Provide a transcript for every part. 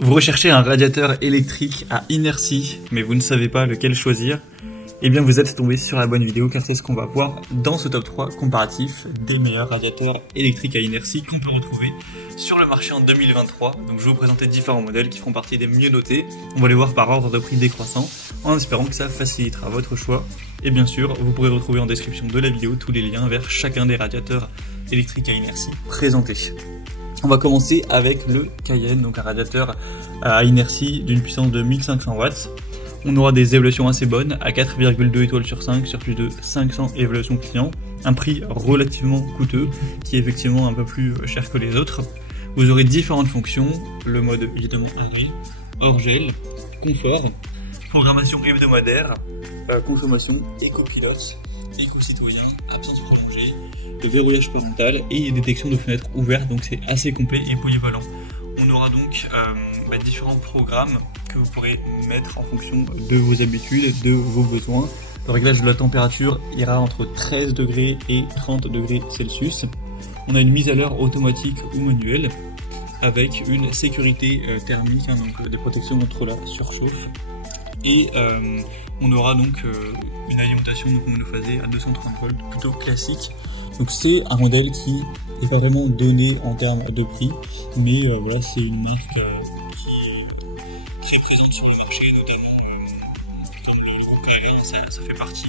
Vous recherchez un radiateur électrique à inertie, mais vous ne savez pas lequel choisir? Eh bien vous êtes tombé sur la bonne vidéo car c'est ce qu'on va voir dans ce top 3 comparatif des meilleurs radiateurs électriques à inertie qu'on peut retrouver sur le marché en 2023. Donc je vais vous présenter différents modèles qui feront partie des mieux notés. On va les voir par ordre de prix décroissant en espérant que ça facilitera votre choix. Et bien sûr, vous pourrez retrouver en description de la vidéo tous les liens vers chacun des radiateurs électriques à inertie présentés. On va commencer avec le Cayenne, donc un radiateur à inertie d'une puissance de 1500 watts. On aura des évaluations assez bonnes, à 4,2 étoiles sur 5 sur plus de 500 évaluations clients. Un prix relativement coûteux, qui est effectivement un peu plus cher que les autres. Vous aurez différentes fonctions, le mode évidemment arrêt, hors gel, confort, programmation hebdomadaire, consommation, éco-pilote, éco-citoyen, absence prolongée, le verrouillage parental et détection de fenêtres ouvertes, donc c'est assez complet et polyvalent. On aura donc différents programmes que vous pourrez mettre en fonction de vos habitudes, de vos besoins. Le réglage de la température ira entre 13 degrés et 30 degrés Celsius. On a une mise à l'heure automatique ou manuelle avec une sécurité thermique, donc des protections contre la surchauffe. Et on aura donc une alimentation monophasée à 230 volts, plutôt classique. Donc c'est un modèle qui n'est pas vraiment donné en termes de prix, mais voilà, c'est une marque qui est présente sur le marché, notamment dans le groupe Cayenne, ça fait partie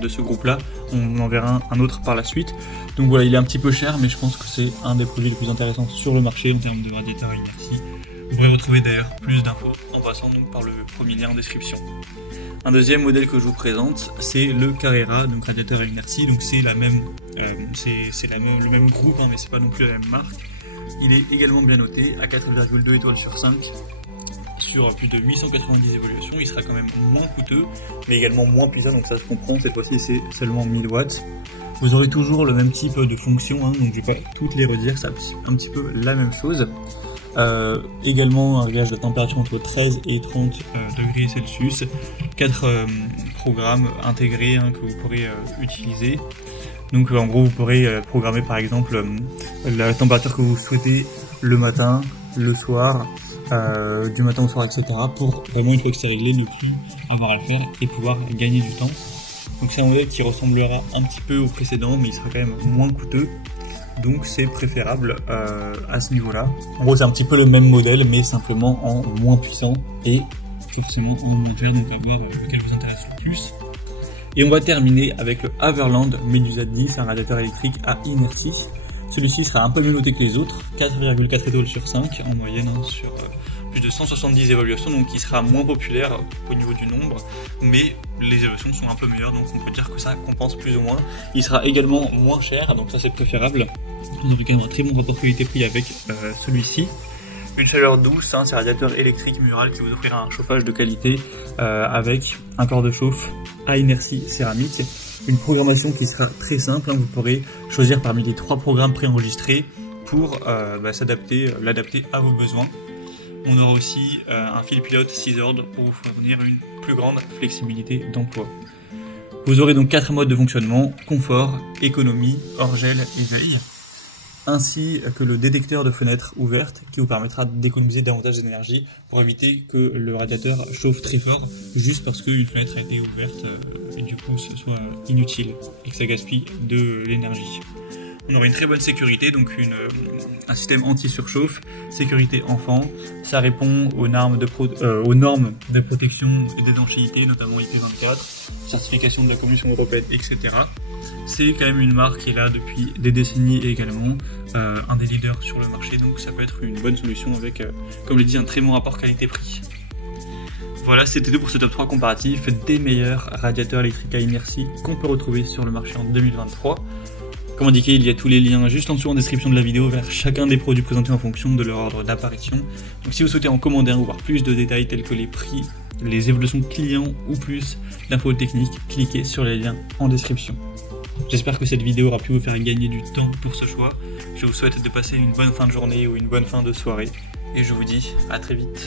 de ce groupe-là. On en verra un autre par la suite. Donc voilà, il est un petit peu cher, mais je pense que c'est un des produits les plus intéressants sur le marché en termes de radiateur à inertie. Vous pourrez retrouver d'ailleurs plus d'infos en passant donc par le premier lien en description. Un deuxième modèle que je vous présente, c'est le Carrera, donc radiateur à inertie. Donc c'est le même groupe, mais c'est pas non plus la même marque. Il est également bien noté à 4,2 étoiles sur 5 sur plus de 890 évaluations. Il sera quand même moins coûteux, mais également moins puissant, donc ça se comprend. Cette fois-ci, c'est seulement 1000 watts. Vous aurez toujours le même type de fonction, donc je vais pas toutes les redire, c'est un petit peu la même chose. Également un réglage de température entre 13 et 30 degrés Celsius, 4 programmes intégrés que vous pourrez utiliser. Donc en gros vous pourrez programmer par exemple la température que vous souhaitez le matin, le soir, du matin au soir, etc. pour vraiment une fois que c'est réglé ne plus avoir à le faire et pouvoir gagner du temps. Donc c'est un modèle qui ressemblera un petit peu au précédent, mais il sera quand même moins coûteux. Donc c'est préférable à ce niveau-là. En gros c'est un petit peu le même modèle mais simplement en moins puissant et forcément en moins cher, donc à voir lequel vous intéresse le plus. Et on va terminer avec le Haverland Medusa 10, un radiateur électrique à inertie. Celui-ci sera un peu mieux noté que les autres, 4,4 étoiles sur 5 en moyenne sur plus de 170 évaluations, donc il sera moins populaire au niveau du nombre, mais les évaluations sont un peu meilleures, donc on peut dire que ça compense plus ou moins. Il sera également moins cher, donc ça c'est préférable. Vous aurez quand même un très bon rapport qualité-prix avec celui-ci. Une chaleur douce, c'est un radiateur électrique mural qui vous offrira un chauffage de qualité avec un corps de chauffe à inertie céramique. Une programmation qui sera très simple, vous pourrez choisir parmi les 3 programmes préenregistrés pour l'adapter à vos besoins. On aura aussi un fil pilote 6 ordres pour vous fournir une plus grande flexibilité d'emploi. Vous aurez donc 4 modes de fonctionnement: confort, économie, hors gel et veille, ainsi que le détecteur de fenêtres ouvertes qui vous permettra d'économiser davantage d'énergie pour éviter que le radiateur chauffe très fort juste parce qu'une fenêtre a été ouverte et du coup ce soit inutile et que ça gaspille de l'énergie. On aura une très bonne sécurité, donc un système anti-surchauffe, sécurité enfant. Ça répond aux normes de protection et d'étanchéité, notamment IP24, certification de la Commission européenne, etc. C'est quand même une marque qui est là depuis des décennies et également un des leaders sur le marché, donc ça peut être une bonne solution avec, comme je l'ai dit, un très bon rapport qualité-prix. Voilà, c'était tout pour ce top 3 comparatif des meilleurs radiateurs électriques à inertie qu'on peut retrouver sur le marché en 2023. Comme indiqué, il y a tous les liens juste en dessous en description de la vidéo vers chacun des produits présentés en fonction de leur ordre d'apparition. Donc si vous souhaitez en commander un ou voir plus de détails tels que les prix, les évolutions clients ou plus d'infos techniques, cliquez sur les liens en description. J'espère que cette vidéo aura pu vous faire gagner du temps pour ce choix. Je vous souhaite de passer une bonne fin de journée ou une bonne fin de soirée et je vous dis à très vite.